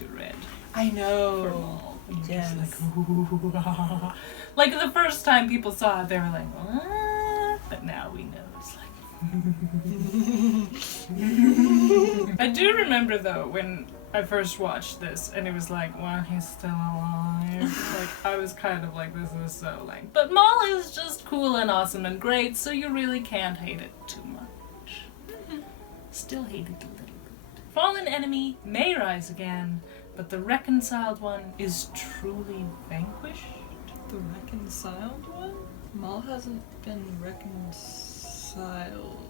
too red. I know. For Maul. Yes. Like the first time people saw it, they were like, what? But now we know. It's like... I do remember though when I first watched this and it was like, well, he's still alive. Like I was kind of like, this is so lame. But Maul is just cool and awesome and great, so you really can't hate it too much. Still hate it a little bit. Fallen enemy may rise again, but the reconciled one is truly vanquished. The reconciled one? Maul hasn't been reconciled.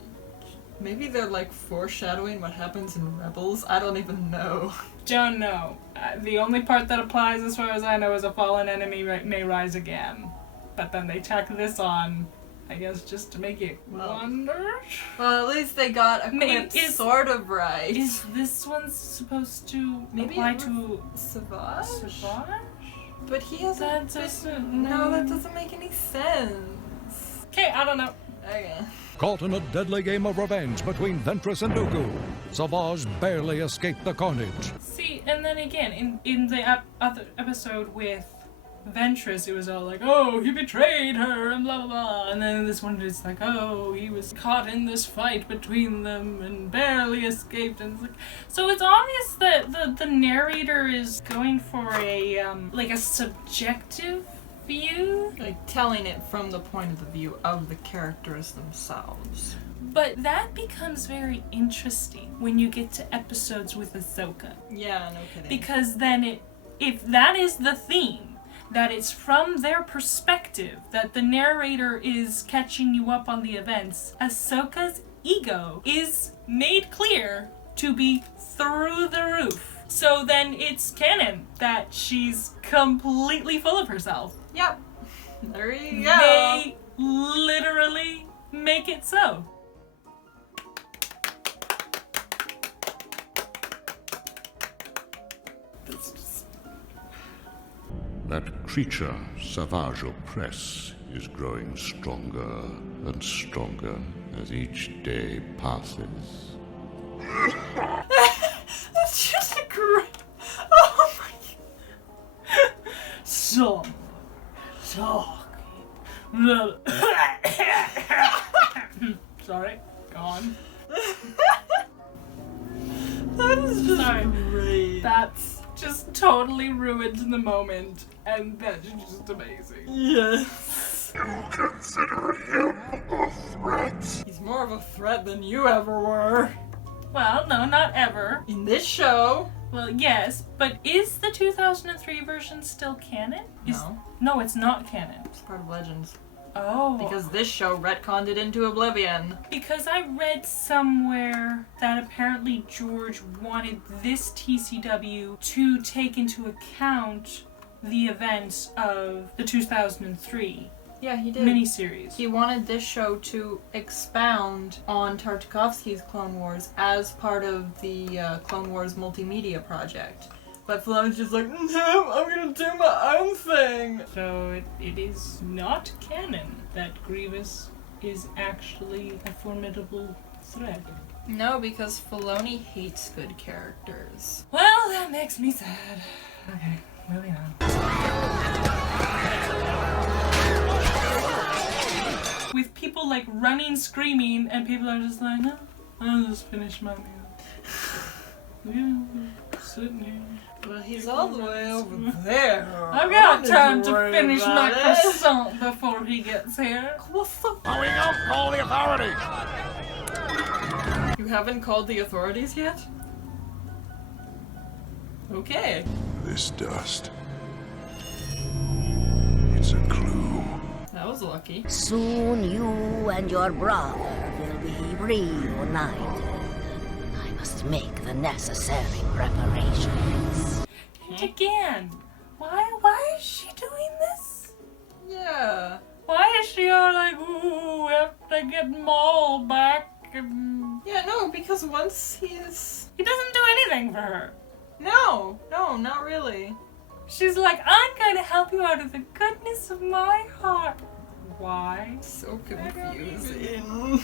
Maybe they're like foreshadowing what happens in Rebels? I don't even know. Don't know. The only part that applies as far as I know is a fallen enemy may rise again. But then they tack this on, I guess, just to make it wonder. Well, at least they got a clip sort of right. Is this one supposed to maybe apply to Savage? Savage? But he hasn't. That doesn't. No, that doesn't make any sense. Okay, I don't know. Okay. Caught in a deadly game of revenge between Ventress and Dooku, Savage barely escaped the carnage. See, and then again, in the other episode with Ventress, it was all like, oh, he betrayed her, and blah, blah, blah. And then this one, it's like, oh, he was caught in this fight between them and barely escaped. And it's like, so it's obvious that the narrator is going for a, like a subjective view. Like telling it from the point of the view of the characters themselves. But that becomes very interesting when you get to episodes with Ahsoka. Yeah, no kidding. Because then if that is the theme, that it's from their perspective, that the narrator is catching you up on the events, Ahsoka's ego is made clear to be through the roof. So then it's canon that she's completely full of herself. Yep. There you go. They literally make it so. That creature, Savage Opress, is growing stronger and stronger as each day passes. That's just a great... Oh my... So, sorry, go on. That is just Sorry. great. That's just totally ruined the moment, and that's just amazing. Yes. You consider him a threat? He's more of a threat than you ever were. Well, no, not ever. In this show. Well, yes, but is the 2003 version still canon? No, it's not canon. It's part of Legends. Oh. Because this show retconned it into oblivion. Because I read somewhere that apparently George wanted this TCW to take into account the events of the 2003 Yeah, he did. miniseries. He wanted this show to expound on Tartakovsky's Clone Wars as part of the Clone Wars multimedia project. But Filoni's just like, no, I'm gonna do my own thing. So it is not canon that Grievous is actually a formidable threat. No, because Filoni hates good characters. Well, that makes me sad. Okay, moving on. With people like running, screaming, and people are just like, no, I'll just finish my meal. Yeah, sitting here. Well, he's all the way over there. I've got time to finish my croissant before he gets here. What's the... Going out, call the authorities! You haven't called the authorities yet? Okay. This dust. It's a clue. That was lucky. Soon you and your brother will be reunited. I must make the necessary preparations. And again, why is she doing this? Yeah. Why is she all like, ooh, we have to get Maul back? Yeah, no, because once he's... He doesn't do anything for her. No, not really. She's like, I'm going to help you out of the goodness of my heart. Why? So confusing.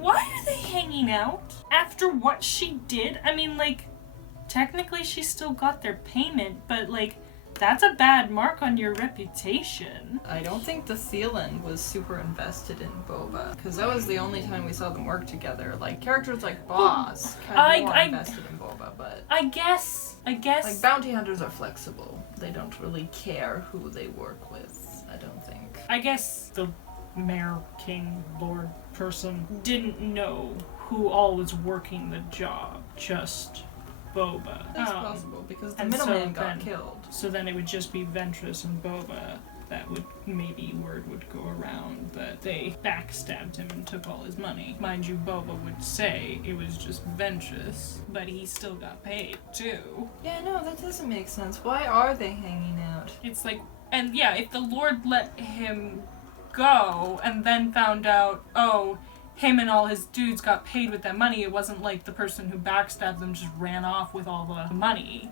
Why are they hanging out after what she did? I mean, like, technically she still got their payment, but, like, that's a bad mark on your reputation. I don't think the Thelan was super invested in Boba, because that was the only time we saw them work together. Like, characters like Boss kind of more invested in Boba, but... I guess... Like, bounty hunters are flexible. They don't really care who they work with, I don't think. I guess the mayor, king, lord person didn't know who all was working the job, just Boba. That's possible, because the middleman got killed. So then it would just be Ventress and Boba that would, maybe word would go around that they backstabbed him and took all his money. Mind you, Boba would say it was just Ventress, but he still got paid too. Yeah, no, that doesn't make sense. Why are they hanging out? It's like, and yeah, if the Lord let him go and then found out, oh, him and all his dudes got paid with that money, it wasn't like the person who backstabbed them just ran off with all the money.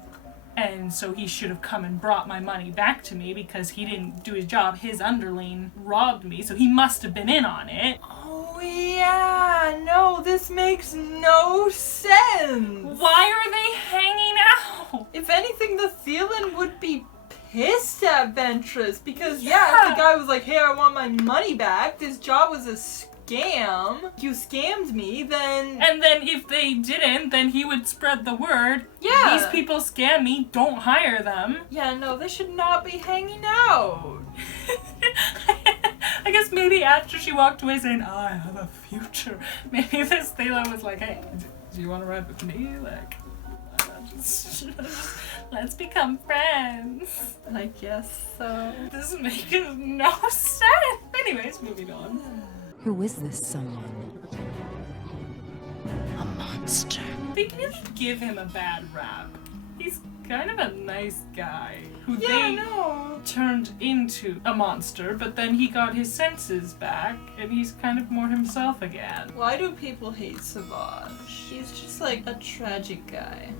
And so he should have come and brought my money back to me because he didn't do his job. His underling robbed me, so he must have been in on it. Oh yeah, no, this makes no sense. Why are they hanging out? If anything, the Thelan would be pissed at Ventress because if the guy was like, hey, I want my money back, this job was a scam, you scammed me, then... And then if they didn't, then he would spread the word. Yeah. These people scam me, don't hire them. Yeah, no, they should not be hanging out. I guess maybe after she walked away saying, oh, I have a future, maybe this Thela was like, hey, do you want to ride with me? Like, let's become friends. I guess so. This makes no sense. Anyways, moving on. Who is this someone? A monster. They didn't give him a bad rap. He's kind of a nice guy who turned into a monster, but then he got his senses back and he's kind of more himself again. Why do people hate Savage? He's just like a tragic guy.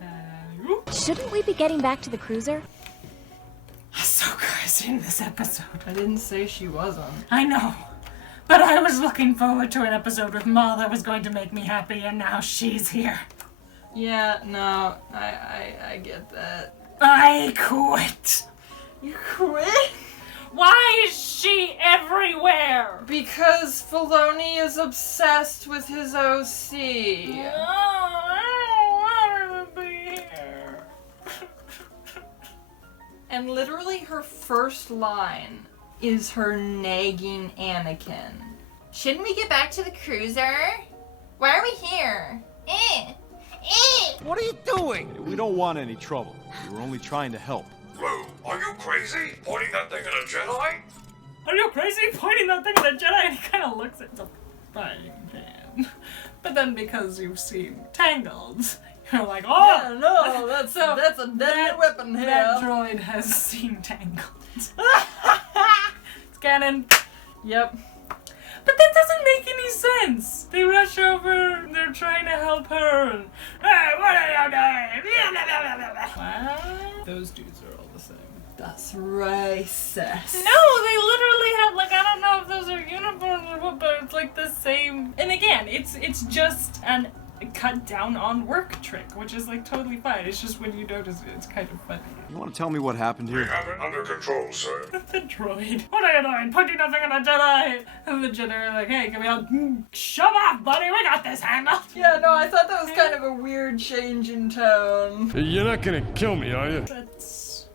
Shouldn't we be getting back to the cruiser? Ahsoka is in this episode. I didn't say she wasn't. I know. But I was looking forward to an episode with Maul that was going to make me happy, and now she's here. Yeah, no, I get that. I quit. You quit? Why is she everywhere? Because Filoni is obsessed with his OC. No, I don't want her to be here. And literally her first line is her nagging Anakin. Shouldn't we get back to the cruiser? Why are we here? What are you doing? We don't want any trouble. We were only trying to help. Whoa, are you crazy? Pointing that thing at a Jedi? Are you crazy? Pointing that thing at a Jedi, and he kind of looks at the frying pan. But then because you've seen Tangled, you're like, oh! Yeah, no, that's a deadly weapon here. That droid has seen Tangled. It's canon. Yep. But that doesn't make any sense. They rush over, they're trying to help her, and, hey, what are you doing? What? Those dudes are all the same. That's racist. No, they literally have, like, I don't know if those are uniforms or what, but it's like the same. And again, it's just an cut down on work trick, which is like totally fine. It's just when you notice it, it's kind of funny. You want to tell me what happened We here? have it under control, sir. The droid. What are you doing? Pointing nothing at a Jedi. And the Jedi are like, hey, can we all shove off, buddy? We got this handled. Yeah, no, I thought that was kind of a weird change in tone. You're not gonna kill me, are you? That's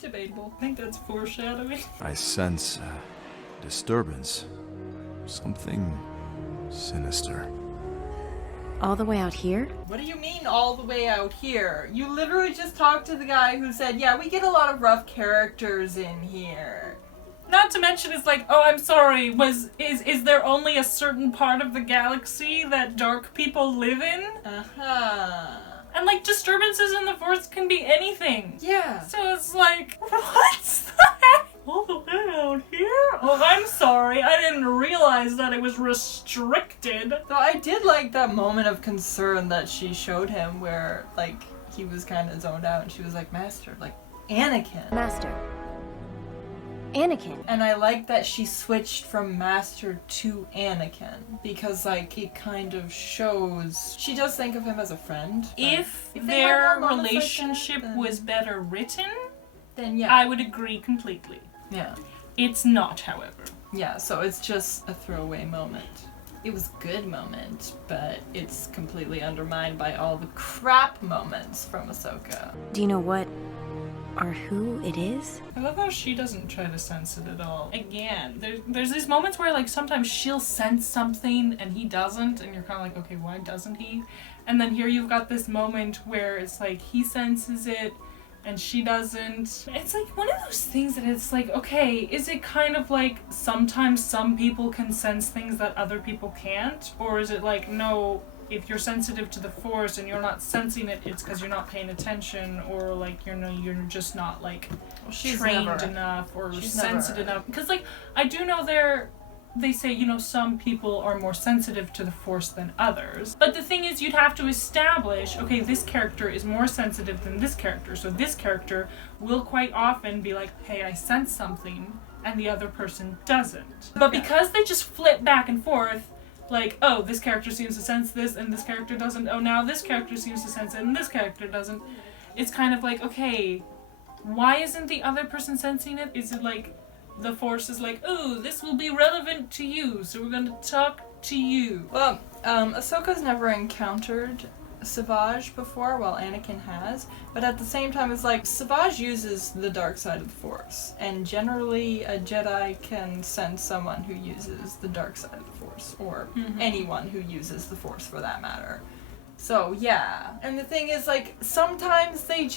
debatable. I think that's foreshadowing. I sense disturbance. Something sinister. All the way out here? What do you mean all the way out here? You literally just talked to the guy who said, yeah, we get a lot of rough characters in here. Not to mention, it's like, oh, I'm sorry, is there only a certain part of the galaxy that dark people live in? Uh-huh. And like, disturbances in the Force can be anything. Yeah. So it's like, what's that? All the way out here? Oh, I'm sorry, I didn't realize that it was restricted. Though I did like that moment of concern that she showed him where, like, he was kind of zoned out and she was like, Master, like, Anakin. Master. Anakin. And I like that she switched from Master to Anakin, because like it kind of shows she does think of him as a friend. If they their had more moments like that, relationship then- was better written, then yeah. I would agree completely. Yeah. It's not, however. Yeah, so it's just a throwaway moment. It was a good moment, but it's completely undermined by all the crap moments from Ahsoka. Do you know what or who it is? I love how she doesn't try to sense it at all. Again, there's these moments where like sometimes she'll sense something and he doesn't, and you're kind of like, okay, why doesn't he? And then here you've got this moment where it's like he senses it and she doesn't. It's like one of those things that it's like, okay, is it kind of like sometimes some people can sense things that other people can't? Or is it like, no, if you're sensitive to the Force and you're not sensing it, it's because you're not paying attention, or like, you know, you're just not like trained enough or sensitive enough. Because like, I do know they say, you know, some people are more sensitive to the Force than others. But the thing is, you'd have to establish, okay, this character is more sensitive than this character. So this character will quite often be like, hey, I sense something, and the other person doesn't. But because they just flip back and forth, like, oh, this character seems to sense this, and this character doesn't. Oh, now this character seems to sense it, and this character doesn't. It's kind of like, okay, why isn't the other person sensing it? Is it like the Force is like, oh, this will be relevant to you, so we're going to talk to you? Well, Ahsoka's never encountered Savage before, while Anakin has, but at the same time it's like Savage uses the dark side of the Force, and generally a Jedi can sense someone who uses the dark side of the Force, or anyone who uses the Force for that matter. So yeah, and the thing is, like, sometimes they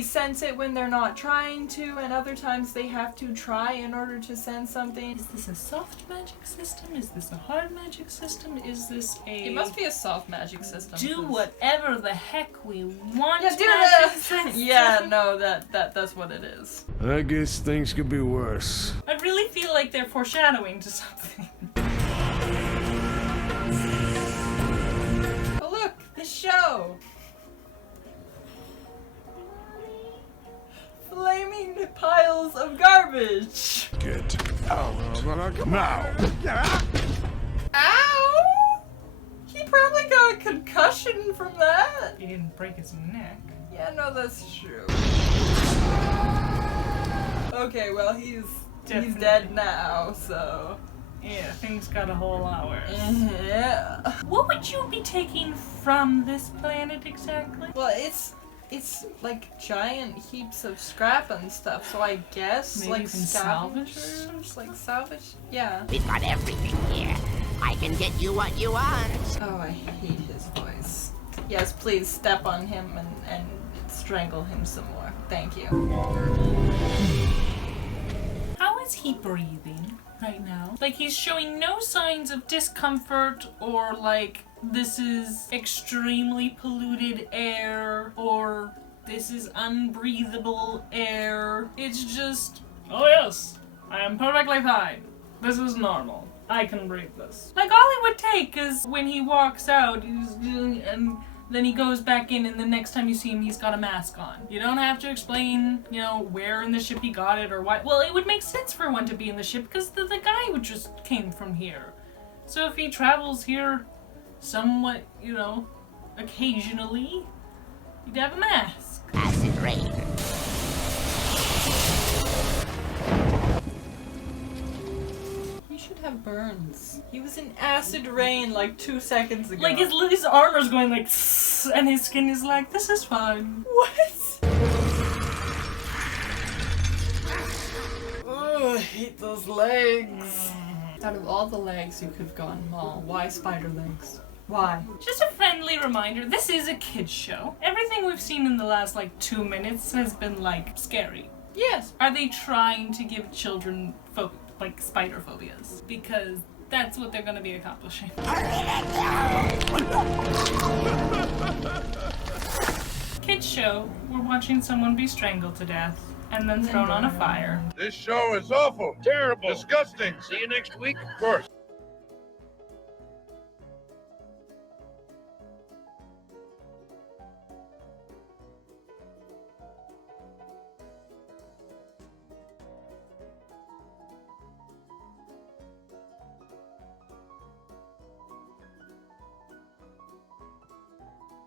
sense it when they're not trying to, and other times they have to try in order to sense something. Is this a soft magic system? Is this a hard magic system? Is this a... It must be a soft magic system. Do whatever the heck we want. Yeah, do magic this! system. Yeah, no, that's what it is. I guess things could be worse. I really feel like they're foreshadowing to something. Oh look, the show! Flaming piles of garbage! Get out now! Ow! He probably got a concussion from that! He didn't break his neck. Yeah, no, that's true. Okay, well, he's dead now, so... Yeah, things got a whole lot worse. Yeah. What would you be taking from this planet exactly? Well, it's like giant heaps of scrap and stuff, so I guess Maybe like you can salvage scavengers, like salvage. Yeah. We've got everything here. I can get you what you want. Oh, I hate his voice. Yes, please step on him and strangle him some more. Thank you. How is he breathing right now? Like, he's showing no signs of discomfort or like this is extremely polluted air or this is unbreathable air. It's just, oh yes, I am perfectly fine. This is normal. I can breathe this. Like, all it would take is when he walks out, and then he goes back in, and the next time you see him, he's got a mask on. You don't have to explain, you know, where in the ship he got it or why. Well, it would make sense for one to be in the ship because the guy would just came from here. So if he travels here somewhat, you know, occasionally, he'd have a mask. Acid rain. He should have burns. He was in acid rain like 2 seconds ago. Like, his armor's going like, and his skin is like, this is fine. What? Oh, I hate those legs. Out of all the legs you could have gone, Maul, why spider legs? Why? Just a friendly reminder, this is a kid's show. Everything we've seen in the last, like, 2 minutes has been, like, scary. Yes. Are they trying to give children, like, spider phobias? Because that's what they're gonna be accomplishing. Kids show, we're watching someone be strangled to death and then thrown on a fire. This show is awful. Terrible. Disgusting. See you next week. Of course.